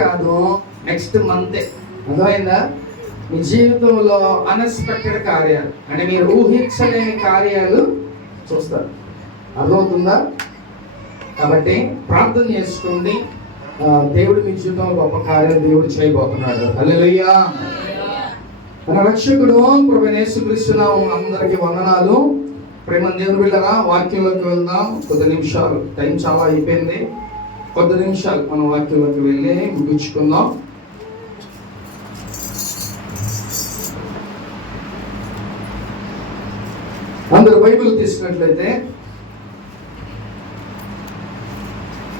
కాదు, నెక్స్ట్ మంతే. అర్థమైందా? మీ జీవితంలో అన్ఎక్స్పెక్టెడ్ కార్యాలు, అంటే మీరు ఊహించలేని కార్యాలు చూస్తారు. అర్థమవుతుందా? కాబట్టి ప్రార్థన చేసుకోండి. దేవుడు మీ జీవితంలో గొప్ప కార్యాలు దేవుడు చేయబోతున్నాడు. హల్లెలూయా. మన రక్షకుడు ప్రభువైన యేసుక్రీస్తు నామమున అందరికీ వందనాలు. ప్రేమ దేవుని బిడ్డలారా, వాక్యంలోకి వెళ్దాం. కొద్ది నిమిషాలు, టైం చాలా అయిపోయింది. కొద్ది నిమిషాలు మనం వాక్యంలోకి వెళ్ళి ముగించుకుందాం. అందరూ బైబిల్ తీసుకున్నట్లయితే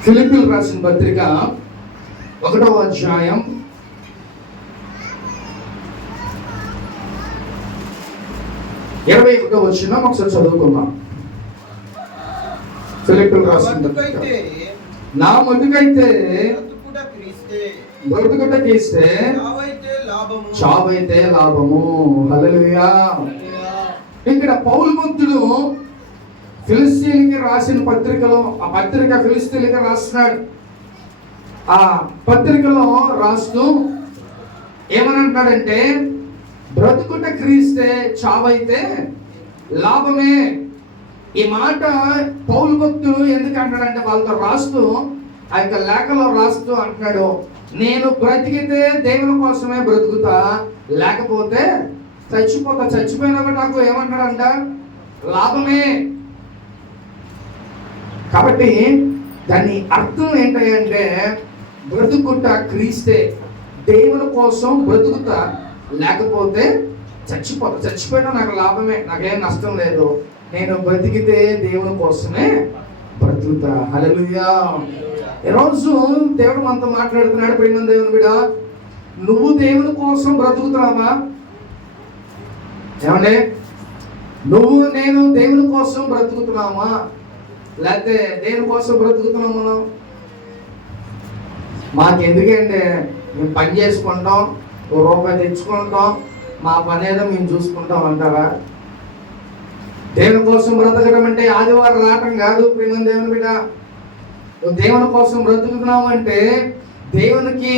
ఫిలిప్పీయులకు రాసిన పత్రిక 1వ అధ్యాయం 21వ వచనం ఒకసారి చదువుకుందాం. ఫిలిప్పీయులకు రాసిన పత్రిక, నా మటుకైతే బ్రతుకుట క్రీస్తే, చావైతే లాభము. హల్లెలూయా. ఇక్కడ పౌలు భక్తుడు ఫిలిస్తీన్లకి రాసిన పత్రికలో, ఆ పత్రిక ఫిలిస్తీన్లకి రాస్తున్నాడు. ఆ పత్రికలో రాస్తూ ఏమని అంటాడంటే, బ్రతుకుట క్రీస్తే, చావైతే లాభమే. ఈ మాట పౌలు భక్తుడు ఎందుకు అంటాడంటే, వాళ్ళతో రాస్తూ, ఆ యొక్క లేఖలో రాస్తూ అంటున్నాడు, నేను బ్రతికితే దేవుని కోసమే బ్రతుకుతా, లేకపోతే చచ్చిపోతా. చచ్చిపోయినా నాకు ఏమంటాడంట, లాభమే. కాబట్టి దాని అర్థం ఏంటంటే, బ్రతుకుట క్రీస్తే, దేవుని కోసం బ్రతుకుతా, లేకపోతే చచ్చిపోతా. చచ్చిపోయినా నాకు లాభమే, నాకేం నష్టం లేదు. నేను బ్రతికితే దేవుని కోసమే బ్రతుకుతా. హల్లెలూయా. ఈరోజు దేవుడు మనతో మాట్లాడుతున్నాడు. ప్రియమైన దేవుని బిడ్డ, నువ్వు దేవుని కోసం బ్రతుకుతున్నావా? ఏమంటే, నువ్వు నేను దేవుని కోసం బ్రతుకుతున్నామా, లేకపోతే దేవుని కోసం బ్రతుకుతున్నాం మనం? మాకెందుకంటే మేము పని చేసుకుంటాం, రూపాయి తెచ్చుకుంటాం, మా పని ఏదో మేము చూసుకుంటాం అంటారా? దేవుని కోసం బ్రతకడం అంటే ఆదివారం రావటం కాదు. ప్రియమైన దేవుని బిడ్డ, నువ్వు దేవుని కోసం బ్రతుకుతున్నావు అంటే దేవునికి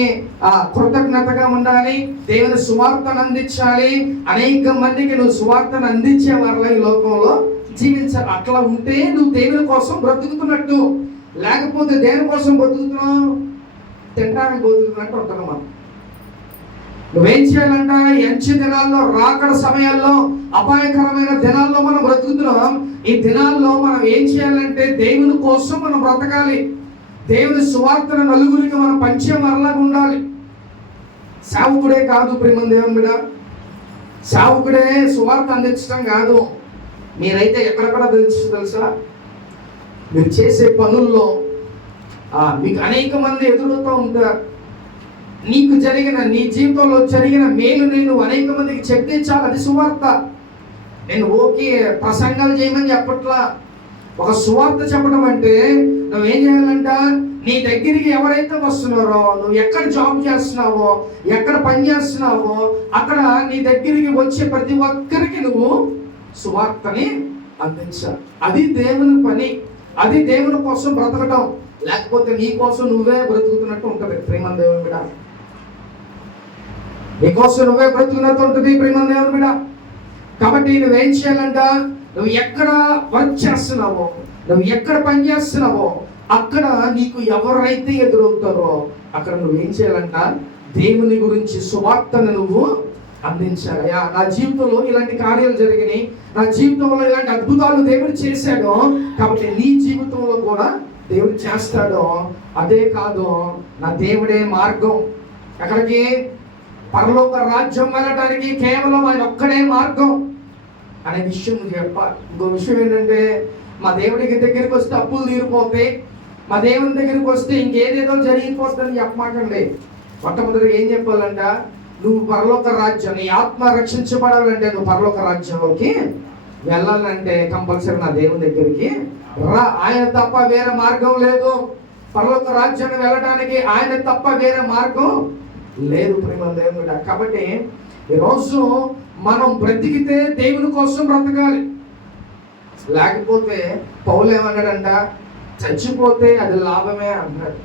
కృతజ్ఞతగా ఉండాలి, దేవుని సువార్తను అందించాలి, అనేక మందికి నువ్వు సువార్తను అందించే వాళ్ళ ఈ లోకంలో జీవించాలి. అట్లా ఉంటే నువ్వు దేవుని కోసం బ్రతుకుతున్నట్టు. లేకపోతే దేవుని కోసం బ్రతుకుతున్నావు, తినడానికి బ్రతుకుతున్నట్టు ఉంటున్నాం. నువ్వేం చేయాలంట, ఎంచి దినాల్లో, రాకడ సమయాల్లో, అపాయకరమైన దినాల్లో మనం బ్రతుకుతున్నాం. ఈ దినాల్లో మనం ఏం చేయాలంటే, దేవుని కోసం మనం బ్రతకాలి. దేవుని సువార్తను నలుగురికి మనం పంచే మరలాగా ఉండాలి. సేవకుడే కాదు ప్రియమైన దేవుని బిడ్డ, సేవకుడే సువార్త అందించడం కాదు. మీరైతే ఎక్కడెక్కడ తెలుసా, మీరు చేసే పనుల్లో మీకు అనేక మంది ఎదురుతూ ఉంటారు. నీకు జరిగిన, నీ జీవితంలో జరిగిన మేలు నేను అనేక మందికి చెప్తే చాలు, అది సువార్త. నేను ఓకే ప్రసంగాలు చేయమని చెప్పట్లా. ఒక సువార్త చెప్పడం అంటే నువ్వేం చేయాలంట, నీ దగ్గరికి ఎవరైతే వస్తున్నారో, నువ్వు ఎక్కడ జాబ్ చేస్తున్నావో, ఎక్కడ పని చేస్తున్నావో, అక్కడ నీ దగ్గరికి వచ్చే ప్రతి ఒక్కరికి నువ్వు సువార్తని అందించాలి. అది దేవుని పని, అది దేవుని కోసం బ్రతకటం. లేకపోతే నీ కోసం నువ్వే బ్రతుకుతున్నట్టు ఉంటుంది. ప్రియమైన దేవుని బిడ్డ, నీ కోసం నువ్వే బ్రతుకున్నట్టు ఉంటుంది. ప్రియమైన దేవుని బిడ్డ, కాబట్టి నువ్వేం చేయాలంట, నువ్వు ఎక్కడ వర్క్ చేస్తున్నావో, నువ్వు ఎక్కడ పని చేస్తున్నావో, అక్కడ నీకు ఎవరైతే ఎదురవుతారో అక్కడ నువ్వేం చేయాలంట, దేవుని గురించి సువార్తను నువ్వు అందించాలి. నా జీవితంలో ఇలాంటి కార్యాలు జరిగినాయి, నా జీవితంలో ఇలాంటి అద్భుతాలు దేవుడు చేశాడు, కాబట్టి నీ జీవితంలో కూడా దేవుడు చేస్తాడు. అదే కాదు, నా దేవుడే మార్గం. ఎక్కడికి? పరలోక రాజ్యం వెళ్ళడానికి కేవలం ఆయన ఒక్కడే మార్గం అనే విషయం నువ్వు చెప్పాలి. ఇంకో విషయం ఏంటంటే, మా దేవుడికి దగ్గరికి వస్తే అప్పులు తీరిపోతాయి, మా దేవుని దగ్గరికి వస్తే ఇంకేదేదో జరిగిపోతుందని చెప్పమాకండి. మొట్టమొదటి ఏం చెప్పాలంట, నువ్వు పరలోక రాజ్యం, నీ ఆత్మ రక్షించబడాలంటే, నువ్వు పరలోక రాజ్యంలోకి వెళ్ళాలంటే కంపల్సరీ నా దేవుని దగ్గరికి రా. ఆయన తప్ప వేరే మార్గం లేదు. పరలోక రాజ్యాన్ని వెళ్ళడానికి ఆయన తప్ప వేరే మార్గం లేదు. ప్రేమ దేవుడు. కాబట్టి ఈరోజు మనం బ్రతికితే దేవుని కోసం బ్రతకాలి. లేకపోతే పౌలు ఏమన్నాడంట, చచ్చిపోతే అది లాభమే అన్నాడు.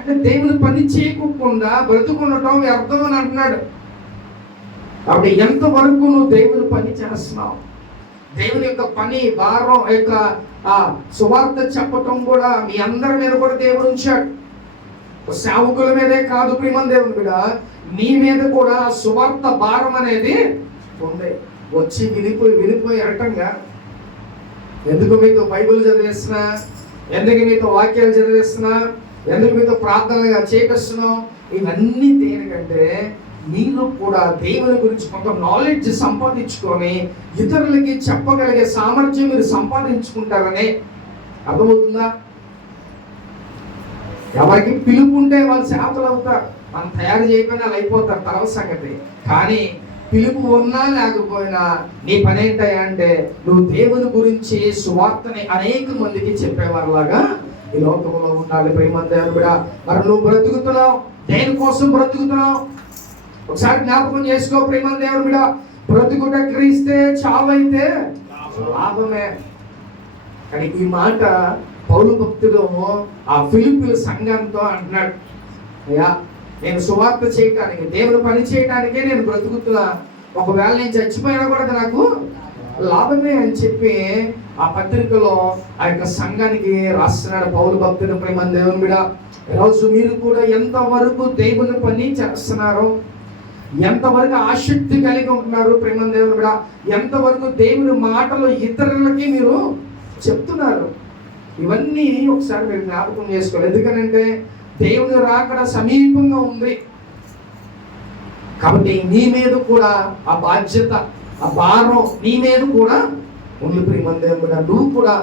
అంటే దేవుని పని చేయకుండా బ్రతుకుండటం వ్యర్థం అని అంటున్నాడు. కాబట్టి ఎంతవరకు నువ్వు దేవుని పని చేస్తున్నావు? దేవుని యొక్క పని భారం యొక్క సువార్త చెప్పటం కూడా మీ అందరి మీద కూడా దేవుడు ఉంచాడు. సేవకుల మీదే కాదు ప్రియమైన దేవుని బిడ్డ, నీ మీద కూడా సువార్త భారం అనేది ఉంది. వచ్చి వినిపోయి అనటంగా ఎందుకు మీతో బైబిల్ చదివేస్తున్నా, ఎందుకు మీతో వాక్యాలు చదివేస్తున్నా, ఎందుకు మీతో ప్రార్థనగా చేపిస్తున్నాం, ఇవన్నీ దేనికంటే మీరు కూడా దేవుని గురించి కొంత నాలెడ్జ్ సంపాదించుకొని ఇతరులకి చెప్పగలిగే సామర్థ్యం మీరు సంపాదించుకుంటారనే. అర్థమవుతుందా? ఎవరికి పిలుపు ఉంటే వాళ్ళు సేవకులు అవుతారు, మనం తయారు చేయకపోయినా వాళ్ళు అయిపోతారు, తర్వాత సంగతి. కానీ పిలుపు ఉన్నా లేకపోయినా నీ పని ఏంటయ్యా అంటే నువ్వు దేవుని గురించి సువార్తని అనేక మందికి చెప్పేవారిలాగా ఈ లోకంలో ఉండాలి. ప్రియమైన దేవుని బిడ్డ, మరి నువ్వు బ్రతుకుతున్నావు, దేనికోసం బ్రతుకుతున్నావు? ఒకసారి జ్ఞాపకం చేసుకో ప్రియమైన దేవుని బిడ్డ, బ్రతుకుట క్రీస్తే చావైతే లాభమే. కానీ ఈ మాట పౌలు భక్తుడు ఆ ఫిలిప్పీల సంఘంతో అంటున్నాడు, అయ్యా నేను సువార్త చేయటానికి, దేవుని పని చేయటానికే నేను బ్రతుకుతున్నా, ఒకవేళ నేను చచ్చిపోయినా కూడా నాకు లాభమే అని చెప్పి ఆ పత్రికలో ఆ యొక్క సంఘానికి రాస్తున్నాడు పౌలు భక్తుడు. ప్రియమైన దేవుని బిడ్డ, ఈరోజు మీరు కూడా ఎంతవరకు దేవుని పని చేస్తున్నారు, ఎంతవరకు ఆసక్తి కలిగి ఉంటున్నారు ప్రియమైన దేవుని బిడ్డ, ఎంతవరకు దేవుని మాటలు ఇతరులకి మీరు చెప్తున్నారు, ఇవన్నీ ఒకసారి మీరు జ్ఞాపకం చేసుకోవాలి. ఎందుకనంటే దేవుని రాకడ సమీపంగా ఉంది. కాబట్టి నీ మీద కూడా ఆ బాధ్యత, ఆ భారం నీ మీద కూడా ఉంది ప్రియమైన దేవుని బిడ్డ. నువ్వు కూడా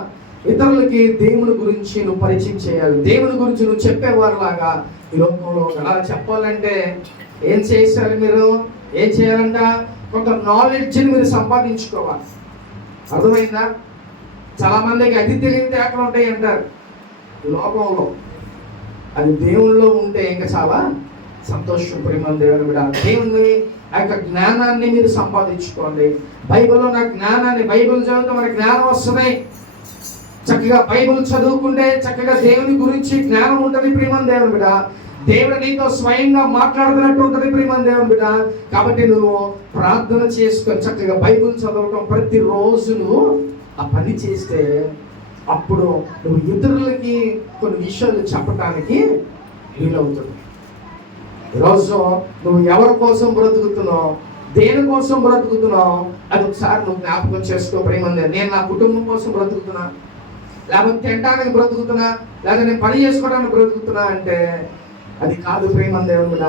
ఇతరులకి దేవుని గురించి నువ్వు పరిచయం చేయాలి, దేవుని గురించి నువ్వు చెప్పేవారిలాగా ఈ లోకంలో. అలా చెప్పాలంటే ఏం చేయాలి? మీరు ఏం చేయాలంట? కొంత నాలెడ్జ్ని మీరు సంపాదించుకోవాలి. అర్థమైందా? చాలా మందికి అది తెలివితేటలు ఉంటాయి అంటారు ఈ లోకంలో. అది దేవునిలో ఉంటే ఇంకా చాలా సంతోషం ప్రియమైన దేవుని బిడ్డ. దేవుని ఆ యొక్క జ్ఞానాన్ని మీరు సంపాదించుకోండి. బైబిల్లో నా జ్ఞానాన్ని, బైబిల్ చదివితే మనకి జ్ఞానం వస్తుంది. చక్కగా బైబిల్ చదువుకుంటే చక్కగా దేవుని గురించి జ్ఞానం ఉంటుంది ప్రియమైన దేవుని బిడ్డ. దేవుడు నీతో స్వయంగా మాట్లాడుతున్నట్టు ఉంటుంది ప్రియమైన దేవుని బిడ్డ. కాబట్టి నువ్వు ప్రార్థన చేసుకొని చక్కగా బైబిల్ చదవటం ప్రతిరోజు నువ్వు ఆ పని చేస్తే అప్పుడు నువ్వు ఇతరులకి కొన్ని విషయాలు చెప్పటానికి వీలవుతుంది. ఈరోజు నువ్వు ఎవరి కోసం బ్రతుకుతున్నావు, దేనికోసం బ్రతుకుతున్నావు, అది ఒకసారి నువ్వు జ్ఞాపకం చేసుకో ప్రియమైన. నేను నా కుటుంబం కోసం బ్రతుకుతున్నా, లేకపోతే తినడానికి బ్రతుకుతున్నా, లేదా నేను పని చేసుకోవడానికి బ్రతుకుతున్నా అంటే అది కాదు ప్రియమైన దేవుని బిడ్డ.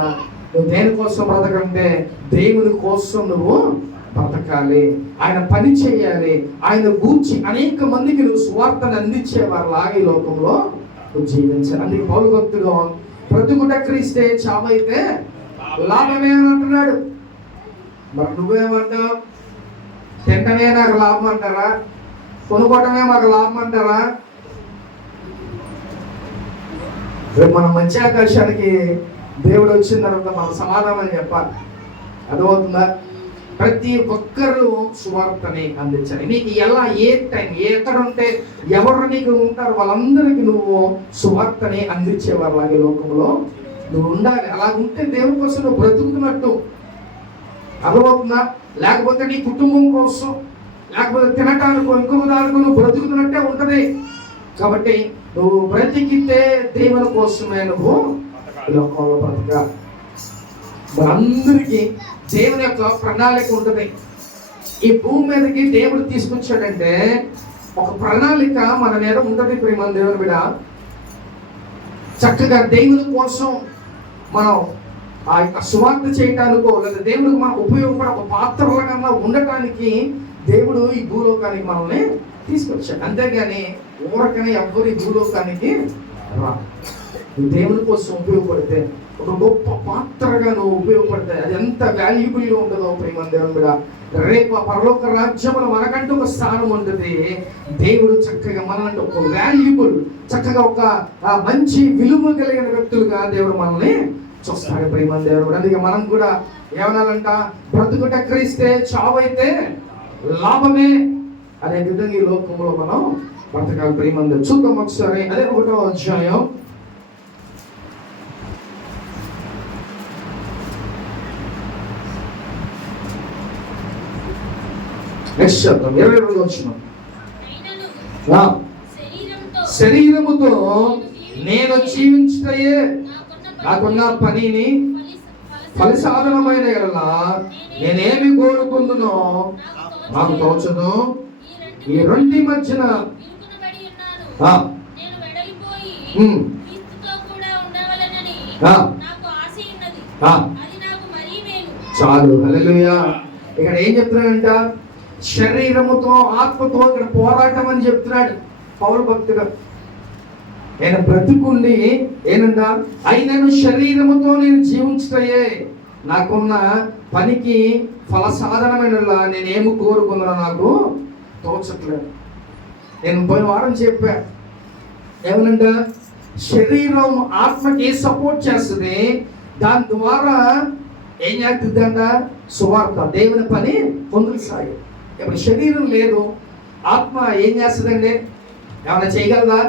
నువ్వు దేనికోసం బ్రతకంటే దేవుని కోసం నువ్వు బ్రతకాలి, ఆయన పని చేయాలి, ఆయన గూర్చి అనేక మందికి నువ్వు సువార్తను అందించేవారిలాగా ఈ లోకంలో నువ్వు జీవించాలి. అందుకే పౌలు భక్తుడు బ్రతుకుట క్రీస్తే చావైతే లాభమే అని అంటున్నాడు. మరి నువ్వేమంటావు? తింటమే నాకు లాభం అంటారా? కొనుక్కోవటమే మాకు లాభం అంటారా? రేపు మనం మంచి ఆకాశానికి దేవుడు వచ్చిన తర్వాత మనం సమాధానం చెప్పాలి. అర్థమవుతుందా? ప్రతి ఒక్కరు సువార్తని అందించాలి. నీకు ఎలా, ఏ టైం, ఎక్కడ ఉంటే ఎవరు నీకు ఉంటారు వాళ్ళందరికీ నువ్వు సువార్తని అందించేవారు ఈ లోకంలో నువ్వు ఉండాలి. అలా ఉంటే దేవుని కోసం నువ్వు బ్రతుకుతున్నట్టు. అర్థమవుతుందా? లేకపోతే నీ కుటుంబం కోసం, లేకపోతే తినటానికో ఇంకొక దానికో నువ్వు బ్రతుకుతున్నట్టే ఉంటుంది. కాబట్టి నువ్వు బ్రతికితే దేవుని కోసమే నువ్వు లోకంలో బ్రతక. అందరికీ దేవుని యొక్క ప్రణాళిక ఉంటుంది. ఈ భూమి మీదకి దేవుడు తీసుకొచ్చాడంటే ఒక ప్రణాళిక మన మీద ఉంటుంది ప్రియమైన దేవుని బిడ్డ. చక్కగా దేవుని కోసం మనం ఆ యొక్క సువార్త చేయటానికో లేదా దేవుడికి మనం ఉపయోగపడే ఒక పాత్రలుగా ఉండటానికి దేవుడు ఈ భూలోకానికి మనల్ని తీసుకొచ్చాడు. అంతేగాని ఊరకనే ఎవ్వరు ఈ భూలోకానికి రా. దేవుని కోసం ఉపయోగపడితే, ఒక గొప్ప పాత్రగా నువ్వు ఉపయోగపడితే అది ఎంత వాల్యుబుల్గా ఉంటుందో ప్రియమైన దేవుని బిడ్డ. రేపు పరలోక రాజ్యంలో మనకంటూ ఒక స్థానం ఉంటుంది. దేవుడు చక్కగా మనల్ని ఒక వాల్యుబుల్, చక్కగా ఒక మంచి విలువ కలిగిన వ్యక్తులుగా దేవుడు మనల్ని చూస్తాడు ప్రియమైన దేవుడు. అందుకే మనం కూడా ఏమనాలంట? బ్రతుకుట క్రీస్తే చావైతే లాభమే అనే విధంగా ఈ లోకంలో మనం బ్రతకాలి ప్రియమైన. చూద్దాం ఒకసారి అదే 1వ అధ్యాయం నెక్స్ట్ చదువు 22 వచ్చిన శరీరముతో నేను జీవించుటయే నాకున్న పనిని ఫలిసాధనమైన ఎడల నేనేమి కోరుకుందునో నాకు తోచదు. ఈ రెండి మధ్యన చాలు. హల్లెలూయా. ఇక్కడ ఏం చెప్తున్నాడంట? శరీరముతో ఆత్మతో ఇక్కడ పోరాటం అని చెప్తున్నాడు పౌలు భక్తుడు. నేను బ్రతికుండి ఏనంట, అయినను శరీరముతో నేను జీవించుటయే నాకున్న పనికి ఫలసాధనమైన నేనేమి కోరుకున్నా నాకు తోచట్లేదు. నేను పోయిన వారం చెప్పా ఏమనంట, శరీరం ఆత్మకి సపోర్ట్ చేస్తుంది, దాని ద్వారా ఏం చేస్తుందంట? సువార్త, దేవుని పని పొందుకు సాగి. ఇప్పుడు శరీరం లేదు, ఆత్మ ఏం చేస్తుందండి? ఏమైనా చేయగలదా?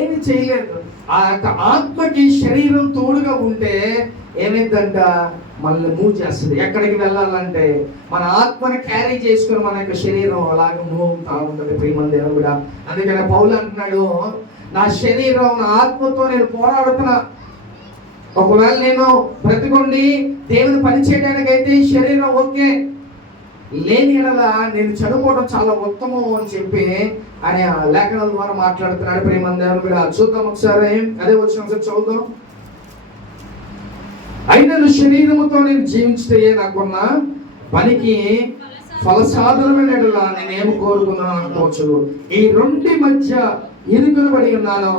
ఏమి చేయలేదు. ఆ యొక్క ఆత్మకి శరీరం తోడుగా ఉంటే ఏమైందంట? మనల్ని మూవ్ చేస్తుంది. ఎక్కడికి వెళ్ళాలంటే మన ఆత్మని క్యారీ చేసుకుని మన యొక్క శరీరం అలాగే మూవ్ అవుతా ఉంటుంది. ప్రియమైన దేవుడు కూడా అందుకని పౌలు అంటున్నాడు, నా శరీరం నా ఆత్మతో నేను పోరాడుతున్నా. ఒకవేళ నేను బ్రతికుండి దేవుని పని చేయడానికి అయితే ఈ శరీరం ఓకే, లేని ఎడలా నేను చదువుకోవడం చాలా ఉత్తమం అని చెప్పి ఆయన లేఖనాల ద్వారా మాట్లాడుతున్నాడు. ప్రియమైన దేవుడు కూడా చూద్దాం ఒకసారి, అదే వచ్చిన ఒకసారి చదువుదాం. అయినను శరీరముతో నేను జీవించితే నాకున్న పనికి ఫలసాధనమైన ఎడల నేనేమి కోరుకున్నాను అనుకోవచ్చు. ఈ రెండి మధ్య ఇరుకులు పడి ఉన్నాను,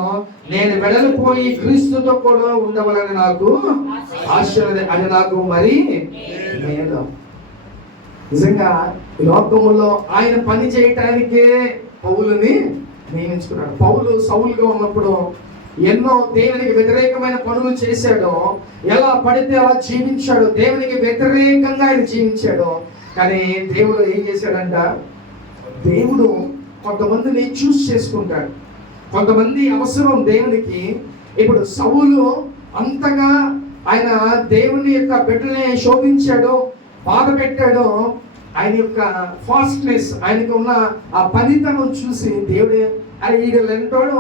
నేను వెడలిపోయి క్రీస్తుతో కూడా ఉండవాలని నాకు ఆశ, అది నాకు మరి మేలు. నిజంగా ఈ లోకములో ఆయన పని చేయటానికే పౌలుని నియమించుకున్నాడు. పౌలు సౌలుగా ఉన్నప్పుడు ఎన్నో దేవునికి వ్యతిరేకమైన పనులు చేశాడు, ఎలా పడితే అలా జీవించాడు, దేవునికి వ్యతిరేకంగా ఆయన జీవించాడు. కానీ దేవుడు ఏం చేశాడంట? దేవుడు కొంతమందిని చూస్ చేసుకుంటాడు, కొంతమంది అవసరం దేవునికి. ఇప్పుడు సౌలు అంతగా ఆయన దేవుని యొక్క బిడ్డల్ని శోధించాడు, బాధ పెట్టాడు. ఆయన యొక్క ఫాస్ట్నెస్, ఆయనకు ఉన్న ఆ పనితనం చూసి దేవుడే అది వీళ్ళంటాడు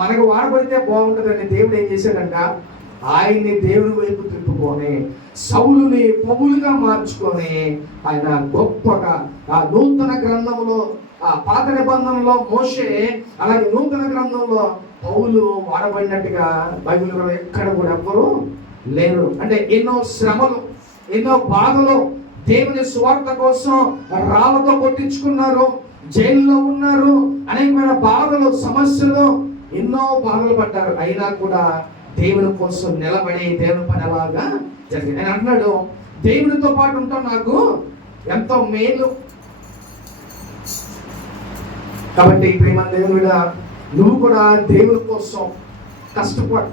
మనకు వాడబడితే బాగుంటుందని దేవుడు ఏం చేశాడంట? ఆయన్ని దేవుని వైపు తిప్పుకొని సౌలుని పౌలుగా మార్చుకొని ఆయన గొప్పగా ఆ నూతన గ్రంథంలో, ఆ పాత నిబంధనలో మోషే, అలాగే నూతన గ్రంథంలో పౌలు వాడబడినట్టుగా బైబిల్లో ఎక్కడ కూడా ఎవ్వరూ లేరు. అంటే ఎన్నో శ్రమలు, ఎన్నో బాధలు, దేవుని సువార్త కోసం రాళ్ళతో కొట్టించుకున్నారు, జైల్లో ఉన్నారు, అనేకమైన బాధలు, సమస్యలు, ఎన్నో బాధలు పడ్డారు. అయినా కూడా దేవుని కోసం నిలబడి దేవుని పని అలాగా జరిగింది. నేను అంటున్నాడు, దేవునితో పాటు ఉంటాం నాకు ఎంతో మేలు. కాబట్టి ప్రియమైన దేవుడా, నువ్వు కూడా దేవుని కోసం కష్టపడు,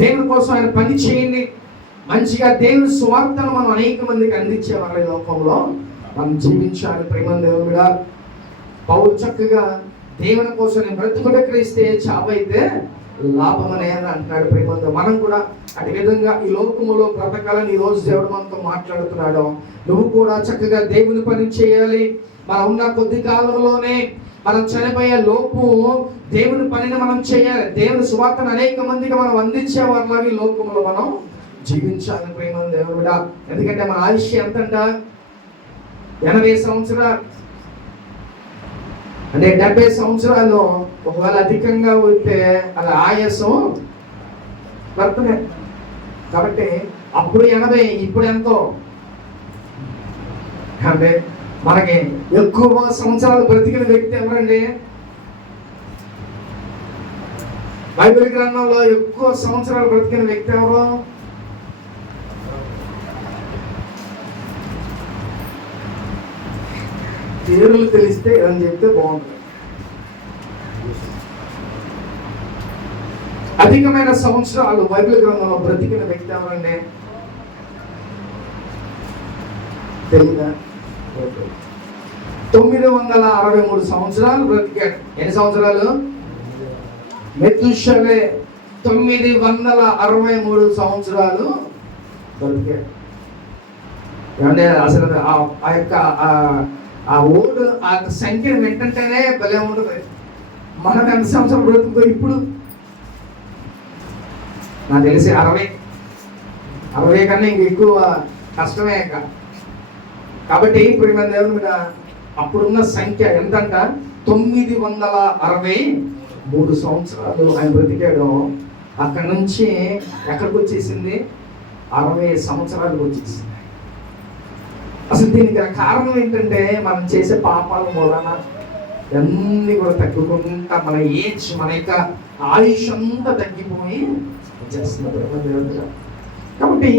దేవుని కోసం ఆయన పని చేయండి. మంచిగా దేవుని స్వార్థను మనం అనేక మందికి అందించే వాళ్ళ లోకంలో మనం జీవించాలి. ప్రియమైన దేవుడా, పౌలు చక్కగా దేవుని కోసం నేను బ్రతుకుట క్రీస్తే చావైతే లాభం అనేది అంటున్నాడు. ప్రియమైన మనం కూడా అటు విధంగా ఈ లోకములో బ్రతకాలని ఈరోజు దేవుడు మనతో మాట్లాడుతున్నాడు. నువ్వు కూడా చక్కగా దేవుని పని చేయాలి. మనం ఉన్న కొద్ది కాలంలోనే మనం చనిపోయే లోపు దేవుని పనిని మనం చేయాలి. దేవుని సువార్తను అనేక మందికి మనం అందించే వాళ్ళకి ఈ లోకంలో మనం జీవించాలి. ప్రియమైన దేవుడా, ఎందుకంటే మన ఆయుష్యం ఎంతంట? 80 సంవత్సరాలు. అంటే 70 సంవత్సరాలు ఒకవేళ అధికంగా ఉంటే అది ఆయాసం పడుతుంది. కాబట్టి అప్పుడు 80, ఇప్పుడు ఎంతో? అంటే మనకి ఎక్కువ సంవత్సరాలు బ్రతికిన వ్యక్తి ఎవరండి? బైబిల్ గ్రంథంలో ఎక్కువ సంవత్సరాలు బ్రతికిన వ్యక్తి ఎవరు? పేర్లు తెలిస్తే అని చెప్తే బాగుంటుంది. అధికమైన సంవత్సరాలు బైబిల్ గ్రంథంలో బ్రతికిన వ్యక్తి ఎవరండి? తెలీదా? 963 సంవత్సరాలు బ్రతికాడు. ఎన్ని సంవత్సరాలు? మెతుషలే 963 సంవత్సరాలు బ్రతికాడు. ఏమంటే అసలు ఆ యొక్క ఆ ఓడు ఆ సంఖ్యను వింటంటేనే భలే ఉంటుంది. మనం ఎంత సంవత్సరం బ్రతుకుతో ఇప్పుడు నాకు తెలిసి 60 కన్నా ఇంక ఎక్కువ కష్టమే. కాబట్టి ఇప్పుడు మన దేవుని మీద అప్పుడున్న సంఖ్య ఎంతంట 963 సంవత్సరాలు ఆయన బ్రతికాడు. అక్కడ నుంచి ఎక్కడికి వచ్చేసింది? 60 సంవత్సరాలకు వచ్చేసింది. అసలు దీనికి కారణం ఏంటంటే మనం చేసే పాపాల మూలన అన్నీ కూడా తగ్గుకుంటా మన ఏజ్, మన యొక్క ఆయుష్ అంతా తగ్గిపోయి వచ్చేస్తున్నారు. కాబట్టి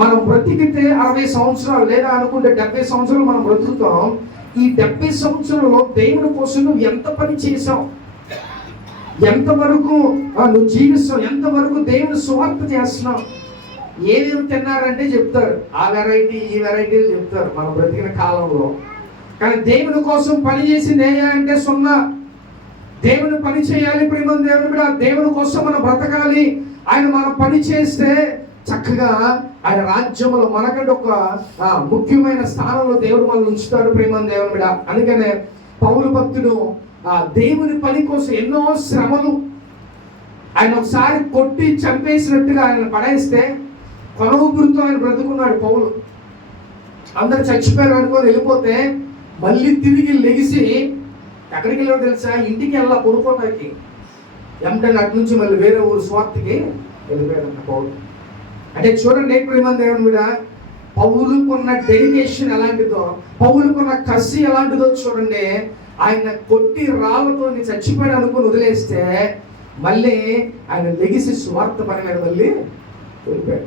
మనం బ్రతికితే 60 సంవత్సరాలు లేదా అనుకుంటే 70 సంవత్సరాలు మనం బ్రతుకుతాం. ఈ 70 సంవత్సరాల్లో దేవుని కోసం నువ్వు ఎంత పని చేసావు, ఎంతవరకు నువ్వు జీవిస్తావు, ఎంతవరకు దేవుని సువార్త చేస్తున్నావు, ఏమేమి తిన్నారంటే చెప్తారు, ఆ వెరైటీ ఈ వెరైటీలు చెప్తారు మనం బ్రతికిన కాలంలో. కానీ దేవుని కోసం పని చేసింది ఏ అంటే 0. దేవుని పని చేయాలి ప్రేమ దేవుని కూడా. దేవుని కోసం మనం బ్రతకాలి. ఆయన మనం పని చేస్తే చక్కగా ఆయన రాజ్యంలో మనకంటే ఒక ముఖ్యమైన స్థానంలో దేవుడు మనల్ని ఉంచుతాడు ప్రేమ దేవుని మీద. అందుకనే పౌలు భక్తుడు దేవుని పని కోసం ఎన్నో శ్రమలు, ఆయన ఒకసారి కొట్టి చంపేసినట్టుగా ఆయన పడేస్తే కొనవుపురితో ఆయన బ్రతుకున్నాడు పౌలు. అందరు చచ్చిపోయారు అనుకొని వెళ్ళిపోతే మళ్ళీ తిరిగి లెగిసి ఎక్కడికి వెళ్ళాడో తెలుసా? ఇంటికి వెళ్ళా కొనుక్కోటానికి. ఏమిటంటే అటు నుంచి మళ్ళీ వేరే ఊరు స్వార్థకి వెళ్ళిపోయాడంట పౌలు. అంటే చూడండి ప్రేమ దేవుని మీద పౌలుకున్న డెడికేషన్ ఎలాంటిదో, పౌలుకున్న కసి ఎలాంటిదో చూడండి. ఆయన కొట్టి రాళ్ళతో చచ్చిపోయాడు అనుకుని వదిలేస్తే మళ్ళీ ఆయన లెగిసి స్వార్థ పని మీద మళ్ళీ వెళ్ళిపోయాడు.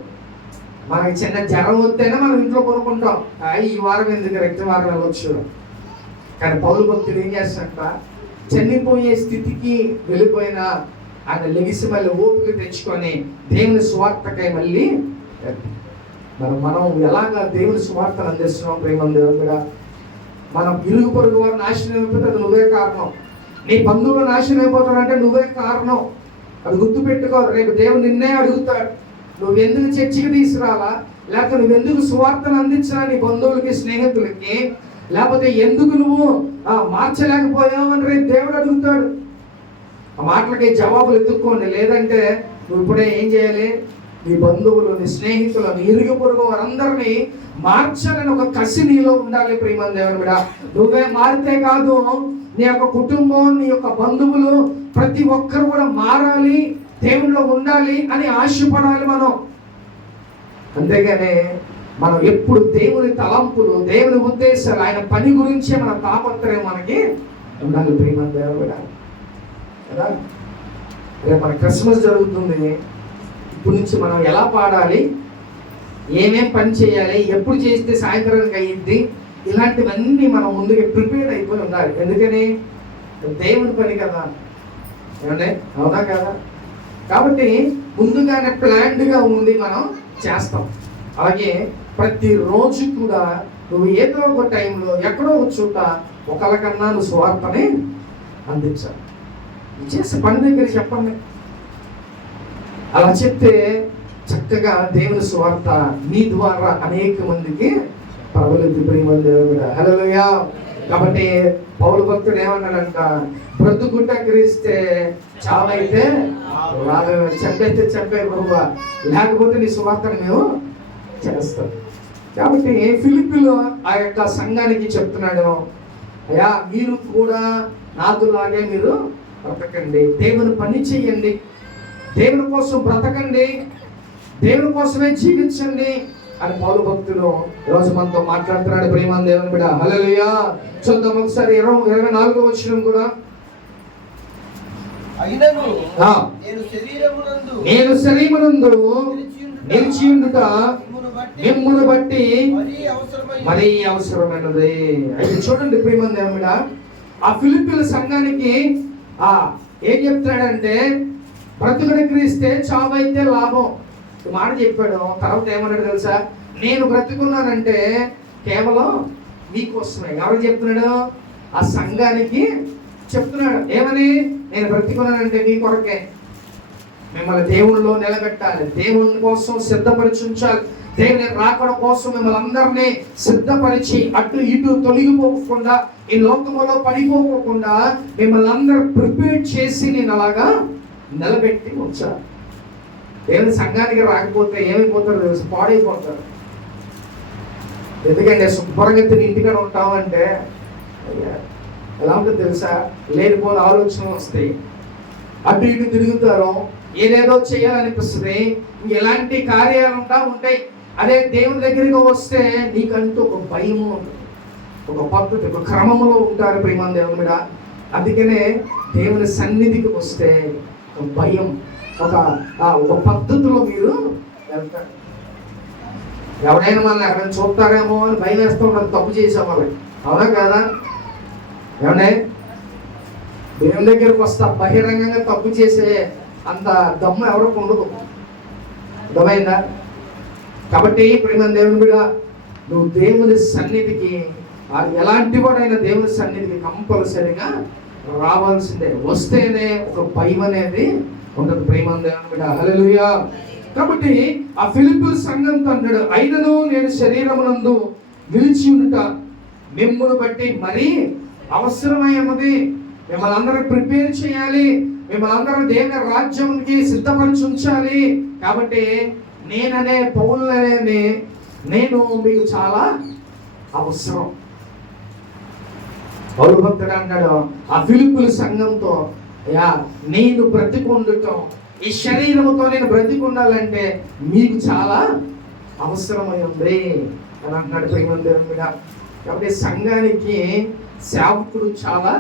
మనకి చిన్న జ్వరం వస్తేనే మనం ఇంట్లో కొనుక్కుంటాం, ఈ వారం ఎందుకు రక్త వారం వెళ్ళొచ్చు. కానీ పౌలు భక్తుడు ఏం చేస్తాడంట? చనిపోయే స్థితికి వెళ్ళిపోయిన ఆయన లెగిసి మళ్ళీ ఓపిక తెచ్చుకొని దేవుని స్వార్థకై మళ్ళీ మనం ఎలాగా దేవుని స్వార్థను అందిస్తున్నాం ప్రేమ దేవుడుగా. మనం ఇరుగు పొరుగు వారు నాశనం అయిపోతే అది నువ్వే కారణం. నీ బంధువులు నాశనం అయిపోతాడంటే నువ్వే కారణం. అది గుర్తుపెట్టుకో. రేపు దేవుడు నిన్నే అడుగుతాడు, నువ్వెందుకు చర్చికి తీసుకురాలా, లేకపోతే నువ్వెందుకు సువార్తను అందించినా నీ బంధువులకి స్నేహితులకి, లేకపోతే ఎందుకు నువ్వు మార్చలేకపోయావు అని రేపు దేవుడు అడుగుతాడు. ఆ మాటలకి జవాబులు ఎత్తుక్కోండి. లేదంటే నువ్వు ఇప్పుడే ఏం చేయాలి? నీ బంధువులు, నీ స్నేహితులు, నీ ఇరుగు పొరుగు వారందరినీ మార్చాలని ఒక కసి నీలో ఉండాలి ప్రేమ దేవుని బిడ్డ. నువ్వే మారితే కాదు, నీ యొక్క కుటుంబం, నీ యొక్క బంధువులు ప్రతి ఒక్కరు కూడా మారాలి, దేవునిలో ఉండాలి అని ఆశపడాలి మనం. అంతేగానే మనం ఎప్పుడు దేవుని తలంపులు, దేవుని ఉద్దేశాలు, ఆయన పని గురించే మన తాపత్రయం మనకి ఉండాలి ప్రేమ దేవుని కదా. రేపు మన క్రిస్మస్ జరుగుతుంది. ఇప్పటి నుంచి మనం ఎలా పాడాలి, ఏమేం పని చేయాలి, ఎప్పుడు చేస్తే సాయంత్రానికి అయ్యిద్ది, ఇలాంటివన్నీ మనం ముందుగా ప్రిపేర్ అయిపోయి ఉండాలి. ఎందుకని? దేవుని పని కదా, ఏమంటే అవునా కదా. కాబట్టి ముందుగానే ప్లాన్డ్గా ఉండి మనం చేస్తాం. అలాగే ప్రతిరోజు కూడా నువ్వు ఏదో ఒక టైంలో ఎక్కడో ఒక చోట ఒకళ్ళకన్నా నువ్వు స్వార్థని అందించాలి. చేసే పని దగ్గర చెప్పండి. అలా చెప్తే చక్కగా దేవుని స్వార్థ మీ ద్వారా అనేక మందికి ప్రబలిద్ది ప్రేమ దేవుడా. హల్లెలూయా. కాబట్టి పౌలు భక్తుడు ఏమన్నాడంట? బ్రతుకుట క్రీస్తే, చావైతే లాభమే. చంపైతే చంపే ప్రభువా, లేకపోతే నీ సువార్తను మేము చేస్తాం. కాబట్టి ఫిలిప్పీలో ఆ యొక్క సంఘానికి చెప్తున్నాడు, అయ్యా మీరు కూడా నాదులాగే మీరు బ్రతకండి, దేవుని పని చెయ్యండి, దేవుని కోసం బ్రతకండి, దేవుని కోసమే జీవించండి అని పౌలు భక్తుడు ఈరోజు మనతో మాట్లాడుతున్నాడు ప్రేమ దేవుని బిడ్డ. హల్లెలూయా. చూద్దాం ఒకసారి 24వ వచనం కూడా. నేను శరీరమునందు నిలిచియుండుట మిమ్మును బట్టి మరీ అవసరమైనది. అయితే చూడండి ప్రేమ దేవుని బిడ్డ, ఆ ఫిలిప్పీల సంఘానికి ఏం చెప్తాడంటే బ్రతుకుని క్రీస్తే, చావైతే లాభం. ఈ మాట చెప్పాడు. తర్వాత ఏమన్నాడు తెలుసా? నేను బ్రతుకున్నానంటే కేవలం మీకోసమే. ఎవరికి చెప్తున్నాడు? ఆ సంఘానికి చెప్తున్నాడు. ఏమని? నేను బ్రతుకున్నానంటే మీ కొరకే, మిమ్మల్ని దేవునిలో నిలబెట్టాలి, దేవుని కోసం సిద్ధపరిచి ఉంచాలి, దేవుని రాకడ కోసం మిమ్మల్ని అందరినీ సిద్ధపరిచి అటు ఇటు తొలగిపోకుండా ఈ లోకములో పడిపోకుండా మిమ్మల్ని అందరూ ప్రిపేర్ చేసి నేను అలాగా నిలబెట్టి ఉంచాను. దేవుని సంఘానికి రాకపోతే ఏమైపోతారు తెలుసు, పాడైపోతారు. ఎందుకంటే శుభ్రంగా ఇంటికాడ ఉంటామంటే ఎలా ఉంటుంది తెలుసా, లేనిపోని ఆలోచనలు వస్తాయి, అటు ఇటు తిరుగుతారు, ఏదేదో చేయాలనిపిస్తుంది, ఎలాంటి కార్యాలు ఉంటాయి. అదే దేవుని దగ్గరికి వస్తే నీకంటూ ఒక భయము ఉంటుంది, ఒక పద్ధతి, ఒక క్రమంలో ఉంటారు ప్రేమ దేవుని మీద. అందుకనే దేవుని సన్నిధికి వస్తే ఒక భయం, ఒక పద్ధతిలో మీరు వెళ్తారు. ఎవరైనా మనల్ని అక్కడ చూస్తారేమో అని భయం వేస్తూ ఉంటారు తప్పు చేసేవాళ్ళు, అవునా కదా? ఏమన్నా దేవుని దగ్గరకు వస్తా బహిరంగంగా తప్పు చేసే అంత దమ్ము ఎవరికి ఉండదు, అర్థమైందా? కాబట్టి ప్రేమ దేవుని మీద నువ్వు దేవుని సన్నిధికి ఎలాంటి వాడైనా దేవుని సన్నిధికి కంపల్సరిగా రావాల్సిందే. వస్తేనే ఒక భయం అనేది ఉండదు ప్రేమ దేవుని మీద. హల్లెలూయా. కాబట్టి ఆ ఫిలిప్పీ సంఘంతో అన్నాడు, అయినను నేను శరీరమునందు నిలిచి ఉండుట మిమ్మును బట్టి మరీ అవసరమైనది. మిమ్మల్ని అందరూ ప్రిపేర్ చేయాలి, మిమ్మల్ని అందరూ దేవుని రాజ్యానికి సిద్ధపరిచి ఉంచాలి. కాబట్టి నేననే పౌలుననే నేను మీకు చాలా అవసరం. పౌలు భక్తుడు అన్నాడు ఆ ఫిలిప్పీ సంఘంతో, అయ్యా నేను బ్రతికుండటం, ఈ శరీరముతో నేను బ్రతికుండాలంటే మీకు చాలా అవసరమై ఉంది అని అంటున్నాడు ప్రేమ దేవుని మీద. కాబట్టి సంఘానికి సేవకుడు చాలా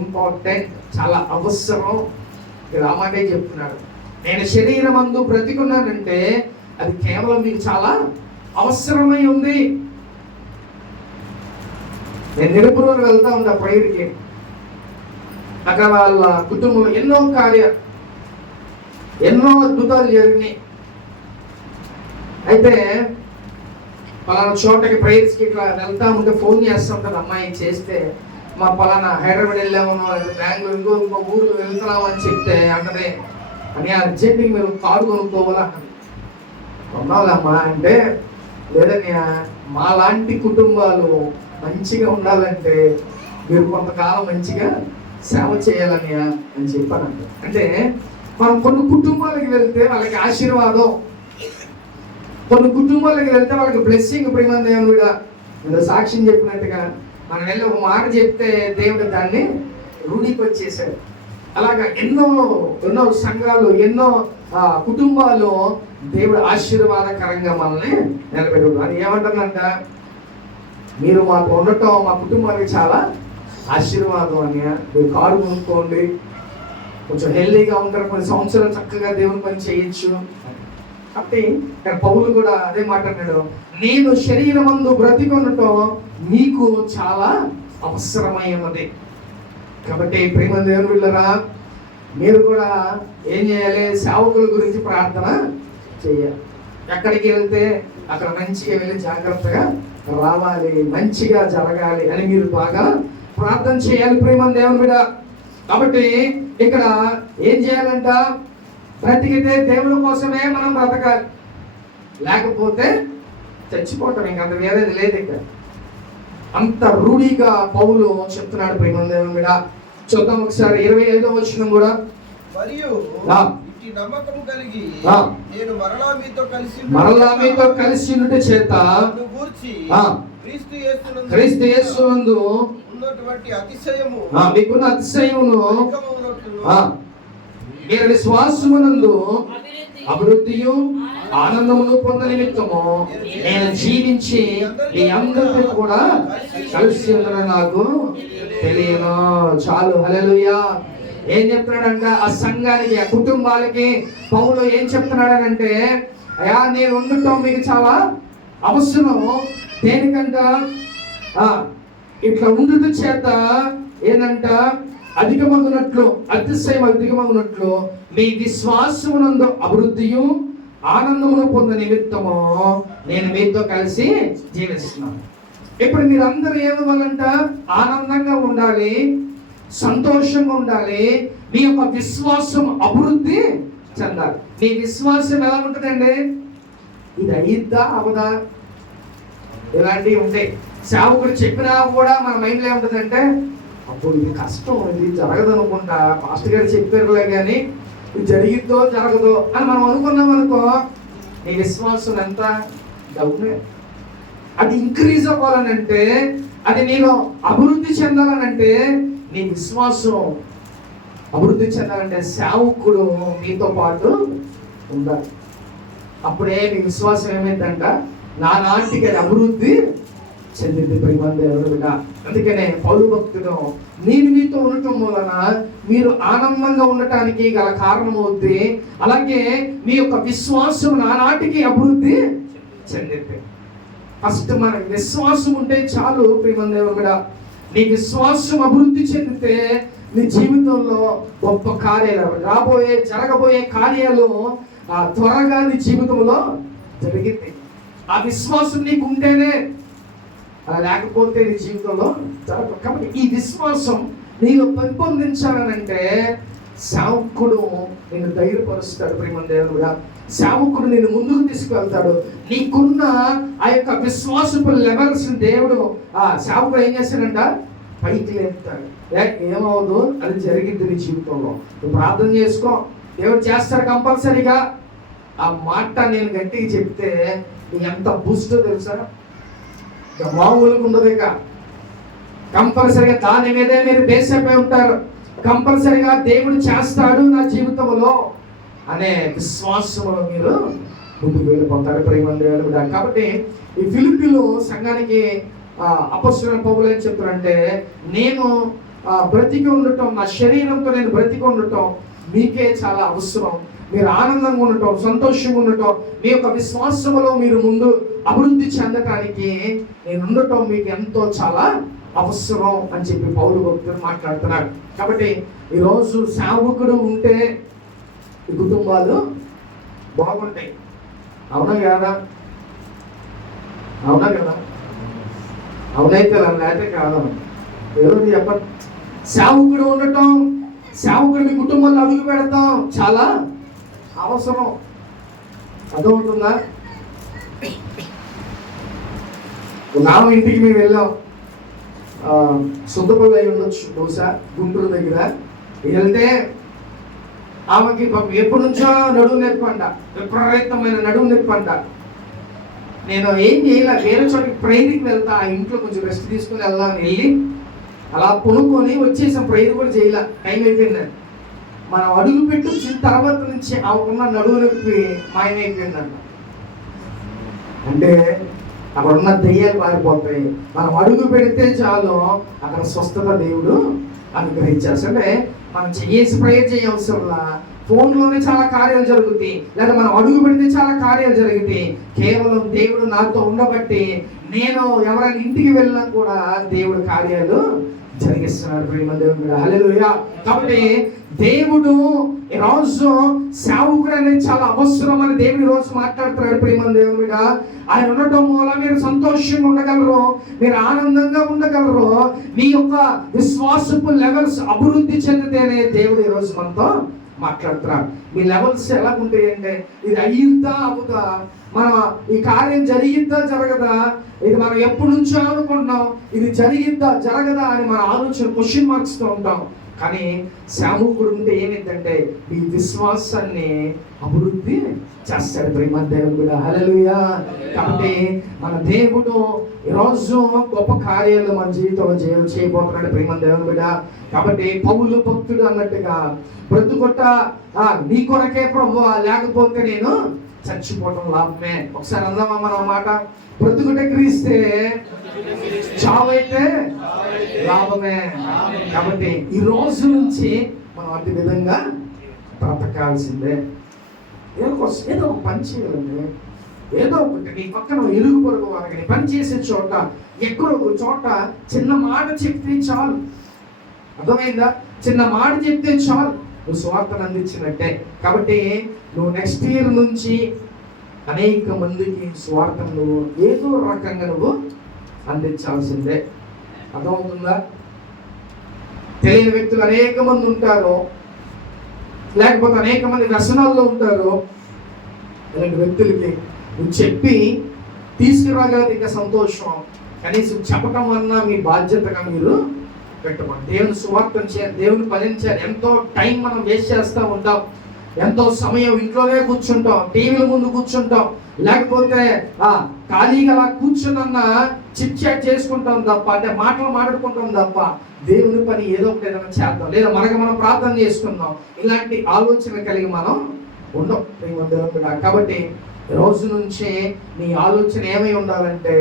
ఇంపార్టెంట్, చాలా అవసరం. రామాడే చెప్తున్నాడు, నేను శరీరమందు బ్రతికున్నానంటే అది కేవలం మీకు చాలా అవసరమై ఉంది. నేను నిరుపురం వెళ్తా ఉన్నా ప్రేయర్కి, అక్కడ వాళ్ళ కుటుంబంలో ఎన్నో అద్భుతాలు జరిగినాయి. అయితే పలానా చోటకి ప్రేయర్స్కి ఇట్లా వెళ్తా ఉంటే ఫోన్ చేస్తూ ఉంటుంది అమ్మాయి, చేస్తే మా పలానా హైదరాబాద్ వెళ్ళాము, బెంగళూరు ఇంకో ఊరు వెళ్తున్నాము అని చెప్తే అంటే అని అర్జెంట్గా మీరు కారు కొనుక్కోవాలా కొన్నావాలమ్మా అంటే, లేదని మా లాంటి కుటుంబాలు మంచిగా ఉండాలంటే మీరు కొంతకాలం మంచిగా సేవ చేయాలని అని చెప్పానంట. అంటే మనం కొన్ని కుటుంబాలకు వెళ్తే వాళ్ళకి ఆశీర్వాదం, కొన్ని కుటుంబాలకు వెళ్తే వాళ్ళకి బ్లెస్సింగ్. ప్రేమ దేవుడు మీరు సాక్ష్యం చెప్పినట్టుగా మనం వెళ్ళి ఒక మాట చెప్తే దేవుడు దాన్ని రూఢికి వచ్చేసాడు. అలాగా ఎన్నో సంఘాలు, ఎన్నో కుటుంబాలు దేవుడు ఆశీర్వాదకరంగా మనల్ని నిలబెట్టాడు. అది ఏమంటుందంట, మీరు మాకు ఉండటం మా కుటుంబానికి చాలా ఆశీర్వాదం అని. మీరు కారు కొనుక్కోండి, కొంచెం హెల్దీగా ఉంటారు, కొన్ని సంవత్సరాలు చక్కగా దేవుని పని చేయొచ్చు. కాబట్టి పౌలు కూడా అదే మాట అన్నాడు, నేను శరీరమందు బ్రతికొనటం మీకు చాలా అవసరమైనది. కాబట్టి ప్రేమ దేవుని బిడ్డలారా, మీరు కూడా ఏం చేయాలి, సేవకుల గురించి ప్రార్థన చేయాలి. ఎక్కడికి వెళ్తే అక్కడ మంచిగా వెళ్ళి జాగ్రత్తగా రావాలి, మంచిగా జరగాలి అని మీరు బాగా ప్రార్థన చేయాలి ప్రేమ దేవుని బిడ్డ. కాబట్టి ఇక్కడ ఏం చేయాలంట, బ్రతికితే దేవుని కోసమే మనం బ్రతకాలి, లేకపోతే చచ్చిపోవటం, ఇంకంత వేరేది లేదు. ఇక్కడ అంత రూఢిగా పౌలు చెప్తున్నాడు ప్రేమ దేవుని మీద. చూద్దాం ఒకసారి 25వ వచనం కూడా. మరియు ఇట్టి నమ్మకము కలిగి నేను మరలా మీతో కలిసి ఉండుట చేత క్రీస్తు యేసునందు ఉన్నటువంటి అతిశయము మీకున్న అతిశయమును మీరు విశ్వాసమునందు అభివృద్ధియు ఆనందమును పొంద నిమిత్తము నేను జీవించి ఈ అందరితో కూడా కలిసి ఉందని నాకు తెలియను. చాలు. హల్లెలూయా. ఏం చెప్తున్నాడంట ఆ సంఘానికి, ఆ కుటుంబాలకి పౌలు ఏం చెప్తున్నాడనంటే, అయ్యా నేను ఉండటం మీకు చాలా అవసరం. దేనికంట, ఇట్లా ఉండుట చేత ఏంటంట, అతిశయం అధికమగునట్లు మీ విశ్వాసమునందు అభివృద్ధియు ఆనందమును పొంద నిమిత్తము నేను మీతో కలిసి జీవిస్తున్నాను. ఇప్పుడు మీరందరూ ఏమవ్వాలంట, ఆనందంగా ఉండాలి, సంతోషంగా ఉండాలి, మీ యొక్క విశ్వాసం అభివృద్ధి చెందాలి. మీ విశ్వాసం ఎలా ఉంటుందండి, ఇది అయిద్దా అవదా? ఇలాంటివి ఉంటాయి. సేవకుడు చెప్పినా కూడా మన మైండ్లో ఏముంటుందంటే, అప్పుడు ఇది కష్టం, ఇది జరగదు అనుకుంటా, పాస్టర్ గారు చెప్పారులే కానీ ఇది జరిగిద్దో జరగదో అని మనం అనుకున్నాం అనుకో, నీ విశ్వాసం ఎంత డౌనే. అది ఇంక్రీజ్ అవ్వాలనంటే, అది నేను అభివృద్ధి చెందాలనంటే, నీ విశ్వాసం అభివృద్ధి చెందాలంటే సేవకుడు నీతో పాటు ఉండాలి. అప్పుడే నీ విశ్వాసం ఏమైందంట, నా నాటికి అది అభివృద్ధి చెందింది. ప్రియమందేవుడుగా అందుకనే పౌలు భక్తుడు, నేను మీతో ఉండటం వలన మీరు ఆనందంగా ఉండటానికి గల కారణం అవుద్ది, అలాగే మీ యొక్క విశ్వాసం నానాటికి అభివృద్ధి చెందింది. ఫస్ట్ మన విశ్వాసం ఉంటే చాలు ప్రియమందేవుడుగా. నీ విశ్వాసం అభివృద్ధి చెందితే నీ జీవితంలో గొప్ప కార్యాలు, జరగబోయే కార్యాలు త్వరగా నీ జీవితంలో జరిగింది. ఆ విశ్వాసం నీకు ఉంటేనే, లేకపోతే నీ జీవితంలో జరగదు. కాబట్టి ఈ విశ్వాసం నీలో పెంపొందించాలనంటే సేవకుడు నిన్ను ధైర్యపరుస్తాడు. ప్రియమందేవుడుగా సేవకుడు నిన్ను ముందుకు తీసుకువెళ్తాడు. నీకున్న ఆ యొక్క విశ్వాసపు లెవెల్స్ దేవుడు ఆ సేవకుడు ఏం చేస్తాడంట, పైకి లేపుతాడు. ఏమవుదు, అది జరిగింది నీ జీవితంలో. నువ్వు ప్రార్థన చేసుకో, దేవుడు చేస్తాడు కంపల్సరీగా. ఆ మాట నేను గట్టిగా చెప్తే నీకు ఎంత బూస్టో తెలుసా, మామూలుగా ఉండదు. ఇక కంపల్సరీగా దాని మీదే మీరు బేస్ అయిపోయి ఉంటారు. కంపల్సరీగా దేవుడు చేస్తాడు నా జీవితంలో అనే విశ్వాసంలో మీరు ముందుకు వెళ్ళిపోతారు. ప్రియమందేవుడు. కాబట్టి ఈ ఫిలిప్పీలో సంఘానికి అపొస్తలుడైన పౌలు ఏం చెప్తారంటే, నేను బ్రతికి ఉండటం, నా శరీరంతో నేను బ్రతికి ఉండటం మీకే చాలా అవసరం. మీరు ఆనందంగా ఉండటం, సంతోషంగా ఉండటం, మీ యొక్క విశ్వాసంలో మీరు ముందు అభివృద్ధి చెందటానికి నేను ఉండటం మీకు ఎంతో చాలా అవసరం అని చెప్పి పౌలు భక్తుడు మాట్లాడుతున్నాడు. కాబట్టి ఈరోజు సేవకుడు ఉంటే ఈ కుటుంబాలు బాగుంటాయి. అవునా కదా? అవునా కదా? అవునైతే లేకపోతే కాదు. ఎవరు చెప్ప సేవకుడు ఉండటం, సేవకుడు మీ కుటుంబంలో అడుగు పెడతాం చాలా అవసరం. అర్థమవుతుందా? నామ ఇంటికి మేము వెళ్ళాం, సొంతపల్లి అయి ఉండొచ్చు బహుశా, గుంటూరు దగ్గర. వెళ్తే ఆమెకి ఎప్పటి నుంచో నడుము నొప్పి అంట, విపరీతమైన నడుము నొప్పి అంట. నేను ఏం చేయలే, వేరే చోటికి ప్రైజ్కి వెళ్తా, ఆ ఇంట్లో కొంచెం రెస్ట్ తీసుకుని వెళ్దామని వెళ్ళి అలా కొనుక్కొని వచ్చేసాం. ప్రైజ్ కూడా చేయలే, టైం అయిపోయింది. మనం అడుగు పెట్టి వచ్చిన తర్వాత నుంచి ఆమెకున్న నడువు నొప్పి మాయమైపోయిందంట. అంటే అక్కడ ఉన్న దెయ్యాలు పారిపోతాయి. మనం అడుగు పెడితే చాలు అక్కడ స్వస్థత దేవుడు అనుగ్రహించారు. అంటే మనం చేసి ప్రేయర్ చేయవసరంలా, ఫోన్లోనే చాలా కార్యాలు జరుగుతాయి, లేదా మనం అడుగు పెడితే చాలా కార్యాలు జరుగుతాయి. కేవలం దేవుడు నాతో ఉండబట్టి నేను ఎవరైనా ఇంటికి వెళ్ళినా కూడా దేవుడు కార్యాలు జరిగిస్తున్నాడు. ప్రియమందేవుడు. హల్లెలూయా. కాబట్టి దేవుడు ఈరోజు సేవకుడు అనేది చాలా అవసరం అని దేవుడు ఈరోజు మాట్లాడుతున్నాడు. ప్రియమందేవుడిగా ఆయన ఉండటం మూలం మీరు సంతోషంగా ఉండగలరు, మీరు ఆనందంగా ఉండగలరు. మీ యొక్క విశ్వాసపు లెవెల్స్ అభివృద్ధి చెందితేనే దేవుడు ఈరోజు మనతో మాట్లాడుతున్నాడు. మీ లెవెల్స్ ఎలా ఉంటాయి అంటే, ఇది అయ్యిద్దా అవుదా, మనం ఈ కార్యం జరిగిద్దా జరగదా, ఇది మనం ఎప్పటి నుంచో అనుకుంటున్నాం, ఇది జరిగిద్దా జరగదా అని మన ఆలోచన క్వశ్చన్ మార్క్స్తో ఉంటాం. కానీ సేవకుడు ఉంటే ఏమైందంటే ఈ విశ్వాసాన్ని అభివృద్ధి చేస్తాడు. ప్రియమందేవుడు. హల్లెలూయా. కాబట్టి మన దేవుడు ఈరోజు గొప్ప కార్యాలు మన జీవితంలో చేయబోతున్నాడు. ప్రియమందేవుడు. కాబట్టి పౌలు భక్తుడు అన్నట్టుగా బ్రతుకొట్ట నీ కొరకే ప్రభువా, లేకపోతే నేను చచ్చిపోవటం లాభమే. ఒకసారి అందామా మనం మాట, బ్రతుకుట క్రీస్తే, చావైతే లాభమే. కాబట్టి ఈ రోజు నుంచి మనం అతి విధంగా బ్రతకాల్సిందే. ఏదో ఒక పని చేయాలండి, ఏదో ఒకటి నీ పక్కన ఇరుగు పొరుగు వాళ్ళకి పని చేసే చోట ఎక్కడో ఒక చోట చిన్న మాట చెప్తే చాలు. అర్థమైందా? చిన్న మాట చెప్తే చాలు, నువ్వు స్వార్థను అందించినట్టే. కాబట్టి నువ్వు నెక్స్ట్ ఇయర్ నుంచి అనేక మందికి స్వార్థం నువ్వు ఏదో రకంగా నువ్వు అందించాల్సిందే. అర్థమవుతుందా? తెలియని వ్యక్తులు అనేక మంది ఉంటారు, లేకపోతే అనేక మంది వ్యసనాల్లో ఉంటారు. ఇలాంటి వ్యక్తులకి నువ్వు చెప్పి తీసుకురాగలిగితే ఇంకా సంతోషం. కనీసం చెప్పటం వలన మీ బాధ్యతగా మీరు పెట్టుకోండి. దేవుని సువార్తను చేయాలి, దేవుని పనిని చేయాలి. ఎంతో టైం మనం వేస్ట్ చేస్తూ ఉంటాం, ఎంతో సమయం ఇంట్లోనే కూర్చుంటాం, టీవీల ముందు కూర్చుంటాం, లేకపోతే ఖాళీగా అలా కూర్చున్న చిట్ చాట్ చేసుకుంటాం తప్ప, అంటే మాటలు మాట్లాడుకుంటాం తప్ప దేవుని పని ఏదో ఒకటి ఏదైనా చేద్దాం, లేదా మనకు మనం ప్రార్థన చేసుకుందాం, ఇలాంటి ఆలోచన కలిగి మనం ఉండం. కాబట్టి రోజు నుంచి నీ ఆలోచన ఏమై ఉండాలంటే,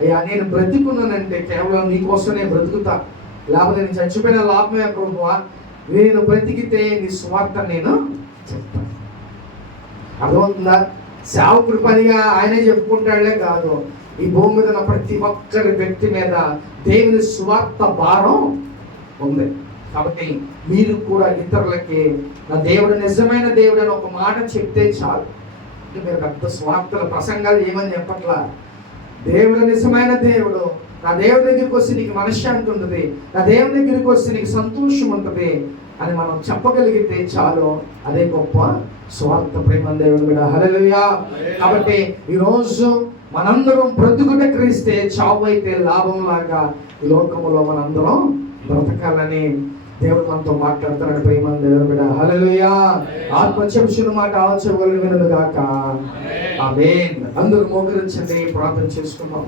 అయ్యా నేను బ్రతికున్నానంటే కేవలం నీకోసమే బ్రతుకుతా, లేకపోతే నేను చచ్చిపోయిన లాభమే ప్రభువా, నేను బ్రతికితే నీ స్వార్థ నేను చెప్తాను. అర్థమవుతుందా? సేవకుడి పనిగా ఆయనే చెప్పుకుంటాడే కాదు, ఈ భూమి మీద ఉన్న ప్రతి ఒక్కరి వ్యక్తి మీద దేవుని స్వార్థ భారం ఉంది. కాబట్టి మీరు కూడా ఇతరులకి నా దేవుడు నిజమైన దేవుడు అని ఒక మాట చెప్తే చాలు. మీరు పెద్ద స్వార్థల ప్రసంగాలు ఏమని చెప్పట్లా. దేవుడు నిజమైన దేవుడు, నా దేవుడి దగ్గరికి వస్తే నీకు మనశ్శాంతి ఉంటుంది, నా దేవుడి దగ్గరికి వస్తే నీకు సంతోషం ఉంటుంది అని మనం చెప్పగలిగితే చాలు. అదే గొప్ప స్వార్థ ప్రేమ దేవుని బిడ్డ. హల్లెలూయా. కాబట్టి ఈరోజు మనందరం బ్రతుకుట క్రీస్తే, చావు అయితే లాభం లాగా ఈ లోకంలో మనందరం బ్రతకాలని దేవుడు మనతో మాట్లాడుతున్నాడు. ప్రేమ దేవుని బిడ్డ. హల్లెలూయా. ఆత్మ చెప్పుచున్న మాట ఆలోచన వినుగాక. ఆమేన్. అందరూ మోకరించండి, ప్రార్థన చేసుకుందాం.